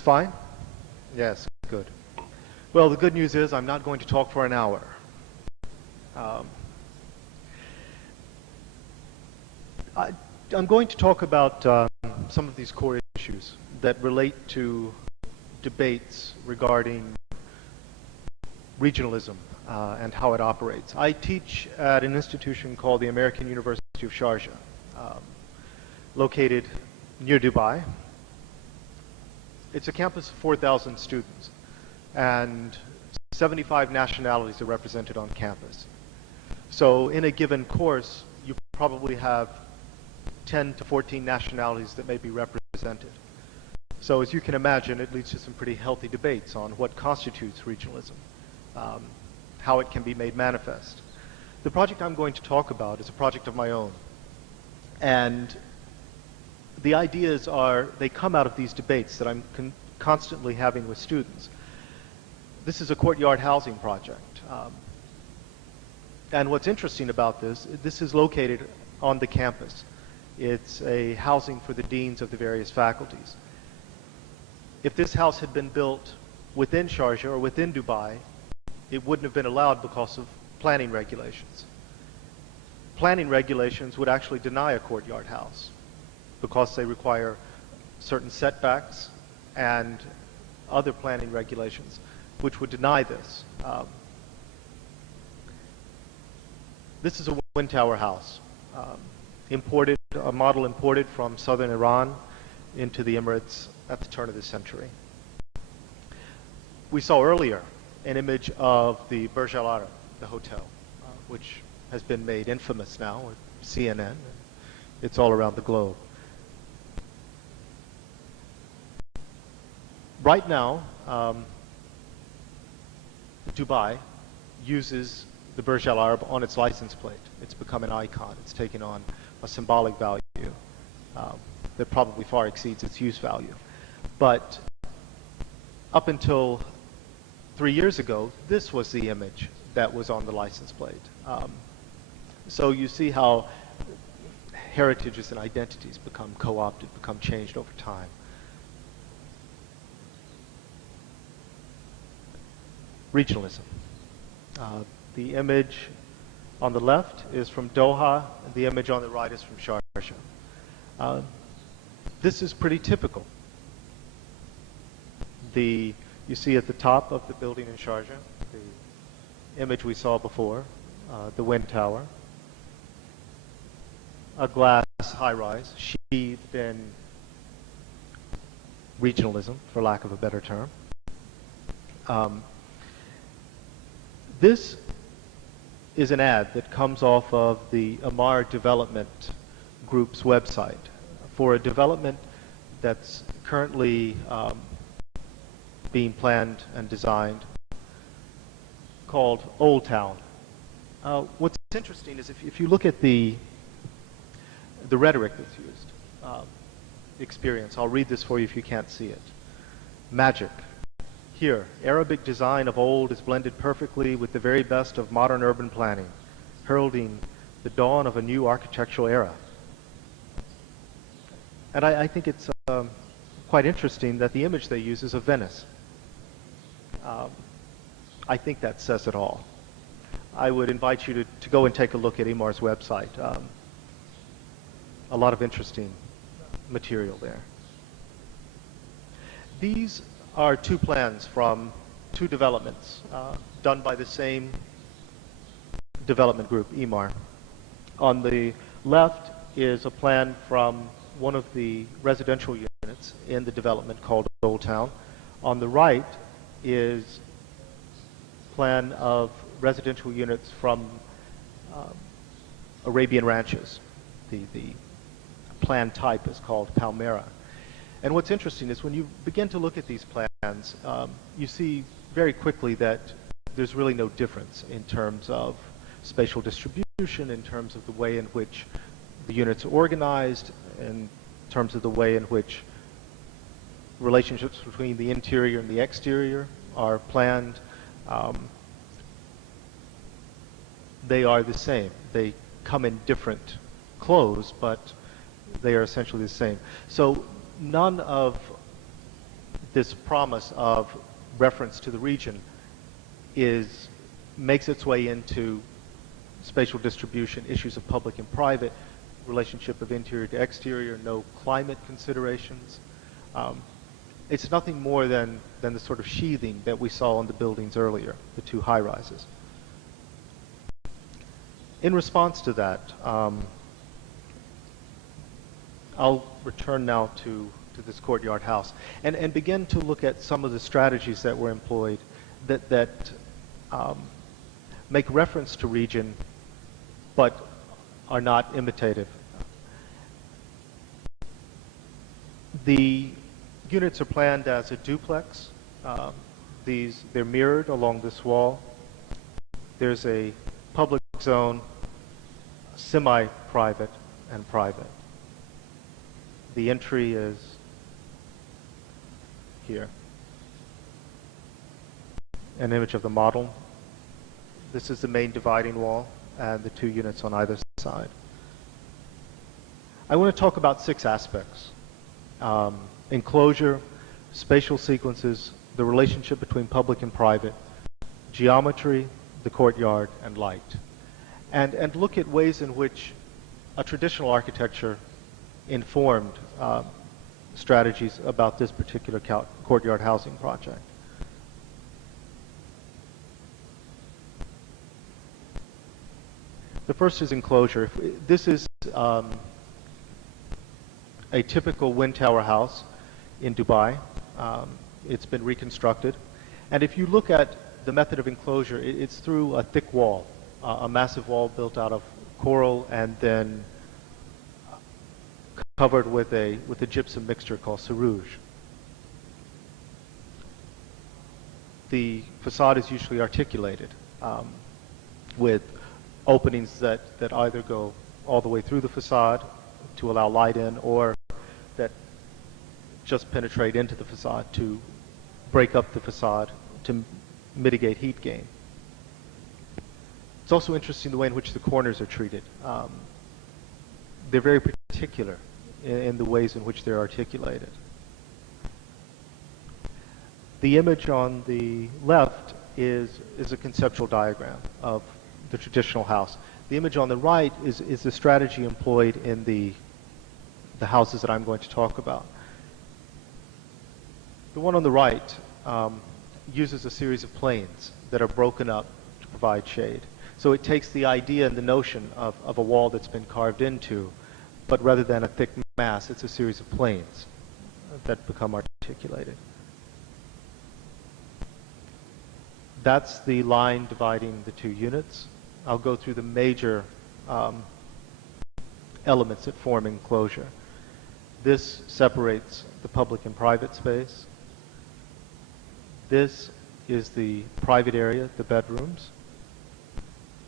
fine? Yes, good. Well, the good news is I'm not going to talk for an hour. I'm going to talk about some of these core issues that relate to debates regarding regionalism and how it operates. I teach at an institution called the American University of Sharjah, located near Dubai. It's a campus of 4,000 students, and 75 nationalities are represented on campus. So in a given course, you probably have 10 to 14 nationalities that may be represented. So as you can imagine, it leads to some pretty healthy debates on what constitutes regionalism, how it can be made manifest. The project I'm going to talk about is a project of my own. And the ideas they come out of these debates that I'm constantly having with students. This is a courtyard housing project. And what's interesting about this is located on the campus. It's a housing for the deans of the various faculties. If this house had been built within Sharjah or within Dubai, it wouldn't have been allowed because of planning regulations. Planning regulations would actually deny a courtyard house because they require certain setbacks and other planning regulations, which would deny this. This is a wind tower house, a model imported from southern Iran into the Emirates at the turn of the century. We saw earlier an image of the Burj Al Arab, the hotel, which has been made infamous now with CNN. It's all around the globe. Right now, Dubai uses the Burj Al Arab on its license plate. It's become an icon. It's taken on a symbolic value that probably far exceeds its use value. But up until 3 years ago, this was the image that was on the license plate. So you see how heritages and identities become co-opted, become changed over time. Regionalism. The image on the left is from Doha, and the image on the right is from Sharjah. This is pretty typical. You see at the top of the building in Sharjah, the image we saw before, the wind tower, a glass high-rise sheathed in regionalism, for lack of a better term. This is an ad that comes off of the Amar Development Group's website for a development that's currently being planned and designed called Old Town. What's interesting is if you look at the rhetoric that's used, experience, I'll read this for you if you can't see it. Magic. Here, Arabic design of old is blended perfectly with the very best of modern urban planning, heralding the dawn of a new architectural era. And I think it's quite interesting that the image they use is of Venice. I think that says it all. I would invite you to go and take a look at Amar's website. A lot of interesting material there. These are two plans from two developments done by the same development group, Amar. On the left is a plan from one of the residential units in the development called Old Town. On the right is a plan of residential units from Arabian ranches. The plan type is called Palmyra. And what's interesting is when you begin to look at these plans, you see very quickly that there's really no difference in terms of spatial distribution, in terms of the way in which the units are organized, in terms of the way in which relationships between the interior and the exterior are planned. They are the same. They come in different clothes, but they are essentially the same. So none of this promise of reference to the region makes its way into spatial distribution, issues of public and private, relationship of interior to exterior, no climate considerations. It's nothing more than the sort of sheathing that we saw in the buildings earlier, the two high-rises. In response to that, I'll return now to this courtyard house and begin to look at some of the strategies that were employed that make reference to region but are not imitative. The units are planned as a duplex. They're mirrored along this wall. There's a public zone, semi-private, and private. The entry is here. An image of the model. This is the main dividing wall and the two units on either side. I want to talk about 6 aspects. Enclosure, spatial sequences, the relationship between public and private, geometry, the courtyard, and light. And look at ways in which a traditional architecture informed strategies about this particular courtyard housing project. The first is enclosure. This is a typical wind tower house in Dubai. It's been reconstructed. And if you look at the method of enclosure, it's through a thick wall, a massive wall built out of coral and then covered with a gypsum mixture called sarouge. The facade is usually articulated with openings that either go all the way through the facade to allow light in, or that just penetrate into the facade to break up the facade to mitigate heat gain. It's also interesting the way in which the corners are treated. They're very particular in the ways in which they're articulated. The image on the left is a conceptual diagram of the traditional house. The image on the right is the strategy employed in the houses that I'm going to talk about. The one on the right uses a series of planes that are broken up to provide shade. So it takes the idea and the notion of a wall that's been carved into, but rather than a thick mass, it's a series of planes that become articulated. That's the line dividing the two units. I'll go through the major elements that form enclosure. This separates the public and private space. This is the private area, the bedrooms.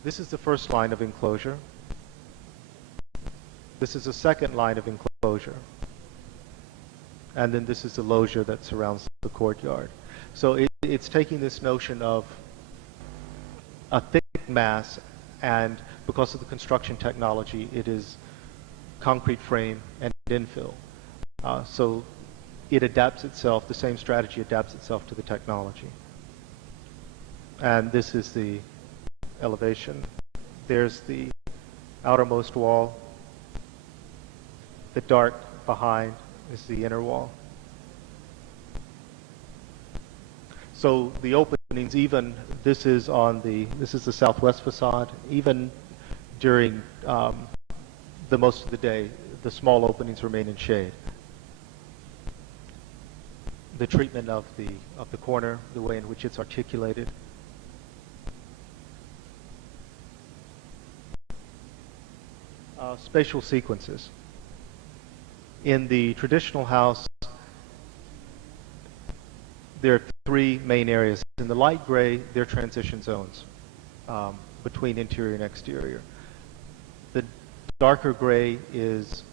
This is the first line of enclosure. This is the second line of enclosure. And then this is the loggia that surrounds the courtyard. So it's taking this notion of a thick mass, and because of the construction technology, it is concrete frame and infill. So it adapts itself, the same strategy adapts itself to the technology. And this is the elevation. There's the outermost wall. The dark behind is the inner wall. So the openings, even this is the southwest facade. Even during the most of the day, the small openings remain in shade. The treatment of the corner, the way in which it's articulated. Spatial sequences. In the traditional house, there are 3 main areas. In the light gray, there are transition zones between interior and exterior. The darker gray is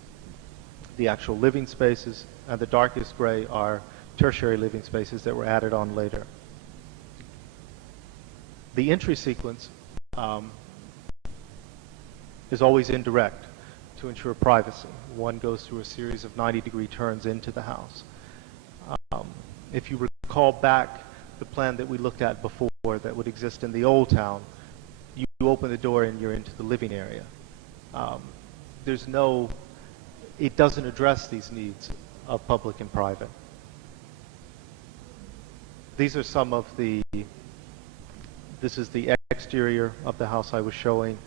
the actual living spaces, and the darkest gray are tertiary living spaces that were added on later. The entry sequence is always indirect to ensure privacy. One goes through a series of 90-degree turns into the house. If you recall back the plan that we looked at before that would exist in the old town, you open the door and you're into the living area. It doesn't address these needs of public and private. These are some of this is the exterior of the house I was showing,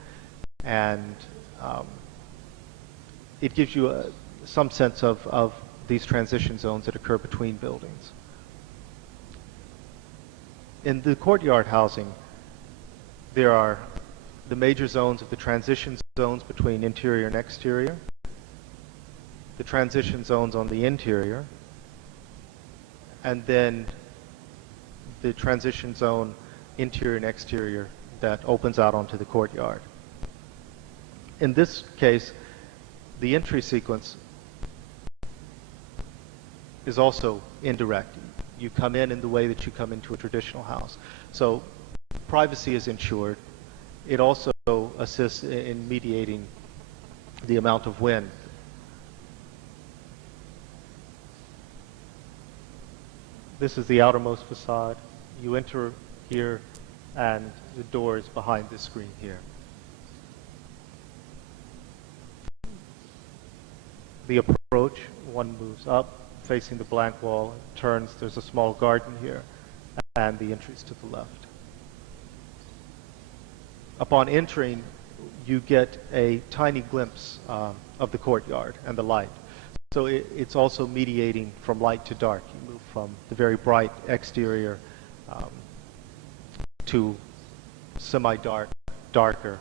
and it gives you some sense of these transition zones that occur between buildings. In the courtyard housing, there are the major zones of the transition zones between interior and exterior, the transition zones on the interior, and then the transition zone interior and exterior that opens out onto the courtyard. In this case, the entry sequence is also indirect. You come in the way that you come into a traditional house. So privacy is ensured. It also assists in mediating the amount of wind. This is the outermost facade. You enter here, and the door is behind this screen here. The approach, one moves up, facing the blank wall, turns, there's a small garden here, and the entries to the left. Upon entering, you get a tiny glimpse of the courtyard and the light. So it's also mediating from light to dark. You move from the very bright exterior to semi-dark, darker,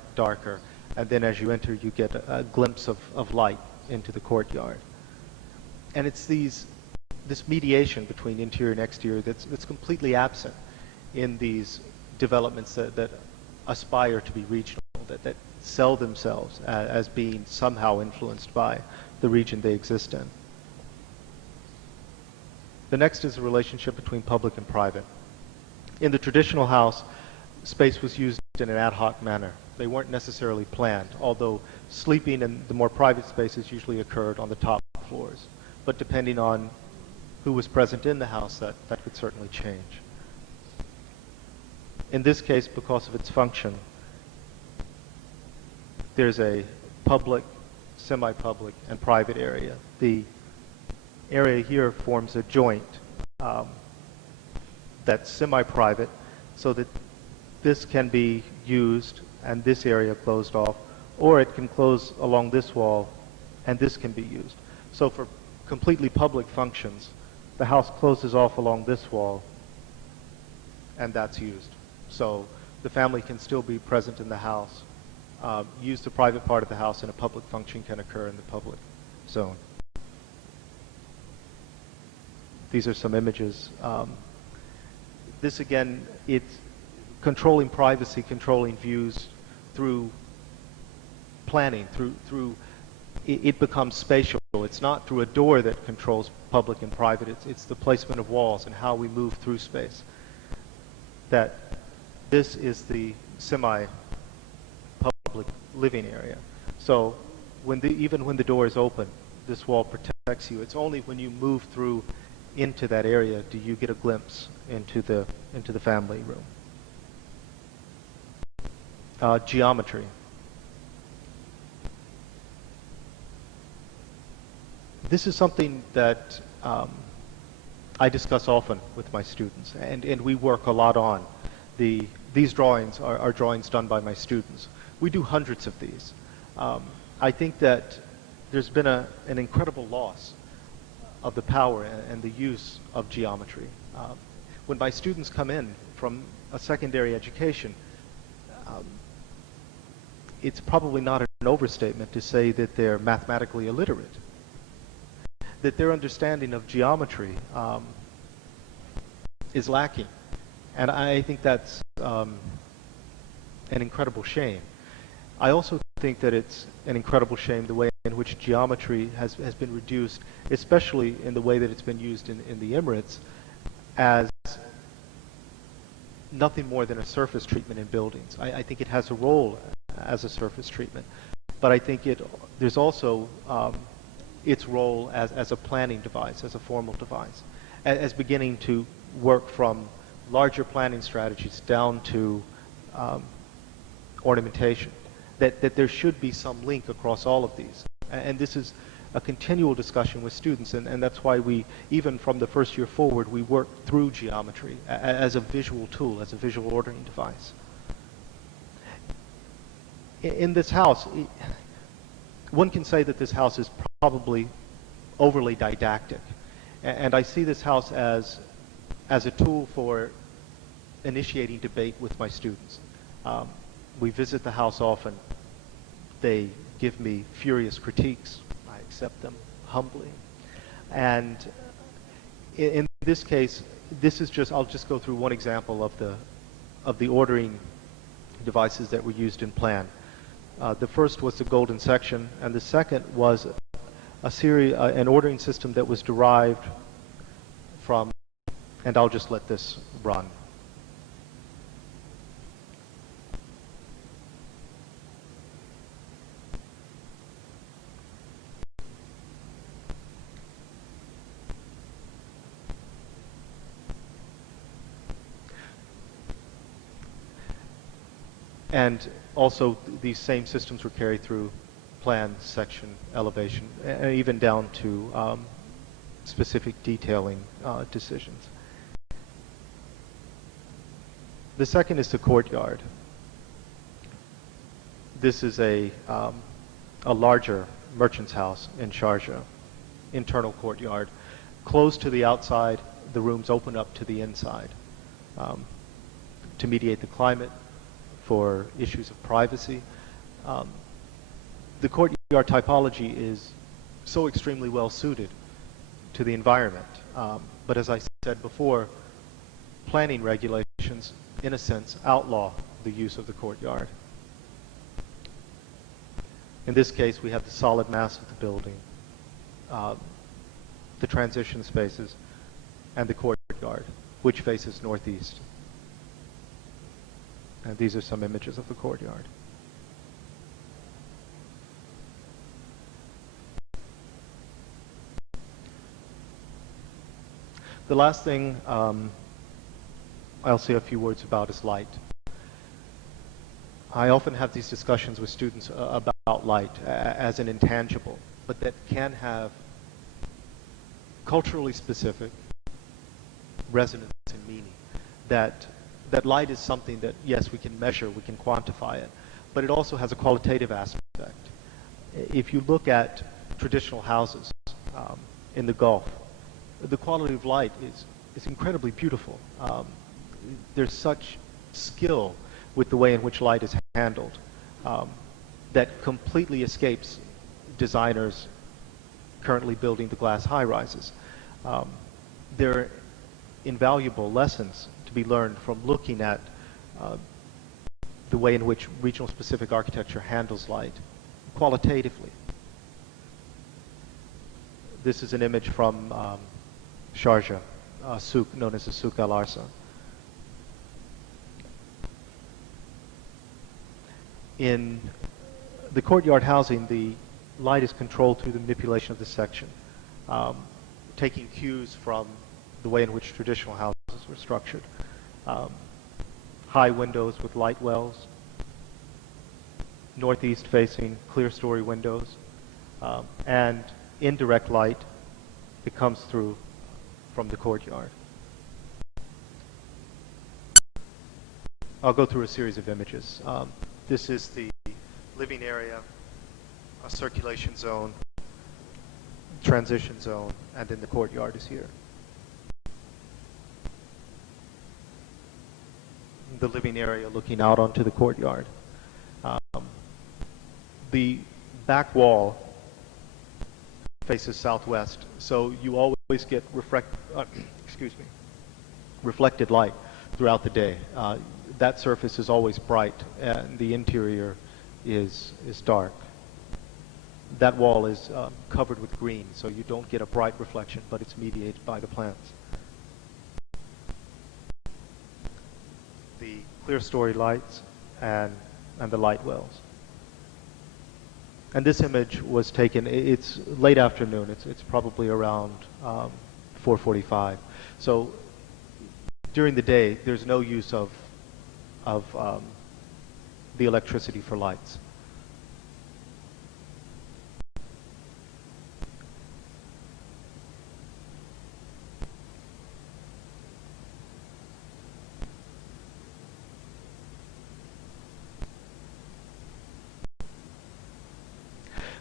and then as you enter, you get a glimpse of light into the courtyard. And it's this mediation between interior and exterior that's completely absent in these developments that aspire to be regional, that sell themselves as being somehow influenced by the region they exist in. The next is the relationship between public and private. In the traditional house, space was used in an ad hoc manner. They weren't necessarily planned, although sleeping in the more private spaces usually occurred on the top floors. But depending on who was present in the house, that could certainly change. In this case, because of its function, there's a public, semi-public, and private area. The area here forms a joint that's semi-private, so that this can be used and this area closed off, or it can close along this wall and this can be used. So for completely public functions, the house closes off along this wall and that's used. So the family can still be present in the house, use the private part of the house, and a public function can occur in the public zone. These are some images. This again, it's controlling privacy, controlling views through planning, through it becomes spatial. It's not through a door that controls public and private, it's the placement of walls and how we move through space. That this is the semi-public living area. So even when the door is open, this wall protects you. It's only when you move through into that area do you get a glimpse into the family room. Geometry. This is something that I discuss often with my students, and we work a lot on. These drawings are drawings done by my students. We do hundreds of these. I think that there's been an incredible loss of the power and the use of geometry. When my students come in from a secondary education, it's probably not an overstatement to say that they're mathematically illiterate, that their understanding of geometry is lacking. And I think that's an incredible shame. I also think that it's an incredible shame the way in which geometry has been reduced, especially in the way that it's been used in the Emirates, as nothing more than a surface treatment in buildings. I think it has a role as a surface treatment, but I think there's also its role as a planning device, as a formal device. as beginning to work from larger planning strategies down to ornamentation, that there should be some link across all of these. And this is a continual discussion with students, and that's why we, even from the first year forward, we work through geometry as a visual tool, as a visual ordering device. In this house, one can say that this house is probably overly didactic. And I see this house as a tool for initiating debate with my students. We visit the house often. They give me furious critiques. I accept them humbly. And in this case, this is just, I'll just go through one example of the ordering devices that were used in plan. The first was the golden section, and the second was an ordering system that was derived from, and I'll just let this run. And also, these same systems were carried through plan, section, elevation, and even down to specific detailing decisions. The second is the courtyard. This is a larger merchant's house in Sharjah, internal courtyard. Closed to the outside, the rooms open up to the inside to mediate the climate, for issues of privacy. The courtyard typology is so extremely well suited to the environment. But as I said before, planning regulations, in a sense, outlaw the use of the courtyard. In this case, we have the solid mass of the building, the transition spaces, and the courtyard, which faces northeast. And these are some images of the courtyard. The last thing I'll say a few words about is light. I often have these discussions with students about light as an intangible, but that can have culturally specific resonance and meaning. That light is something that, yes, we can measure, we can quantify it, but it also has a qualitative aspect. If you look at traditional houses in the Gulf, the quality of light is incredibly beautiful. There's such skill with the way in which light is handled that completely escapes designers currently building the glass high-rises. There are invaluable lessons to be learned from looking at the way in which regional specific architecture handles light qualitatively. This is an image from Sharjah, a souk known as the Souk Al Arsa. In the courtyard housing, the light is controlled through the manipulation of the section, taking cues from the way in which traditional houses were structured. High windows with light wells, northeast facing clear story windows, and indirect light that comes through from the courtyard. I'll go through a series of images. This is the living area, a circulation zone, transition zone, and then the courtyard is here. The living area looking out onto the courtyard. The back wall faces southwest, so you always get reflected light throughout the day. That surface is always bright, and the interior is dark. That wall is covered with green, so you don't get a bright reflection, but it's mediated by the plants. The clear story lights and the light wells. And this image was taken, it's late afternoon, it's probably around 445. So during the day, there's no use of the electricity for lights.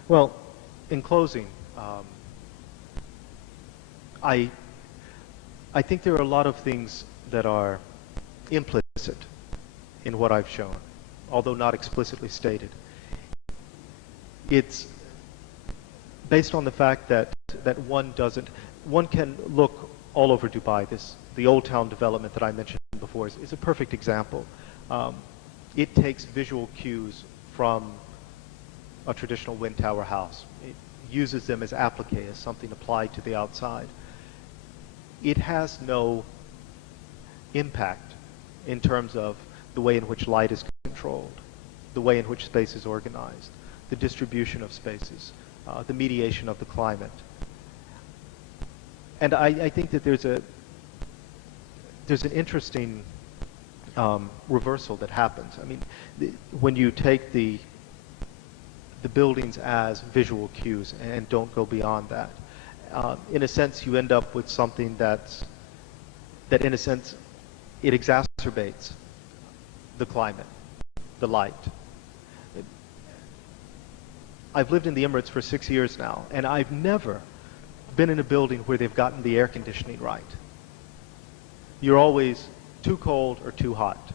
Well, in closing, I think there are a lot of things that are implicit in what I've shown, although not explicitly stated. It's based on the fact that one can look all over Dubai. The Old Town development that I mentioned before is a perfect example. It takes visual cues from a traditional wind tower house. It uses them as applique, as something applied to the outside. It has no impact in terms of the way in which light is controlled, the way in which space is organized, the distribution of spaces, the mediation of the climate. And I think that there's an interesting reversal that happens. I mean, when you take the buildings as visual cues and don't go beyond that, in a sense, you end up with something that in a sense, it exacerbates the climate, the light. I've lived in the Emirates for 6 years now, and I've never been in a building where they've gotten the air conditioning right. You're always too cold or too hot.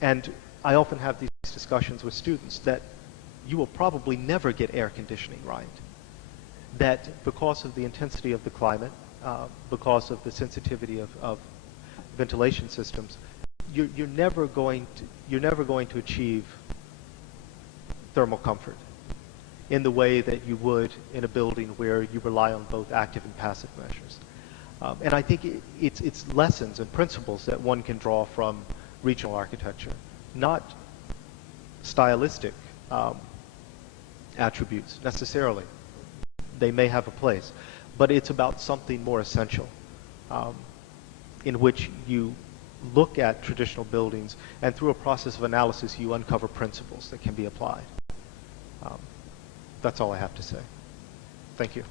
And I often have these discussions with students that you will probably never get air conditioning right. That because of the intensity of the climate, because of the sensitivity of ventilation systems, you're never going to achieve thermal comfort in the way that you would in a building where you rely on both active and passive measures. And I think it's lessons and principles that one can draw from regional architecture, not stylistic attributes necessarily. They may have a place, but it's about something more essential, in which you look at traditional buildings and through a process of analysis you uncover principles that can be applied. That's all I have to say. Thank you.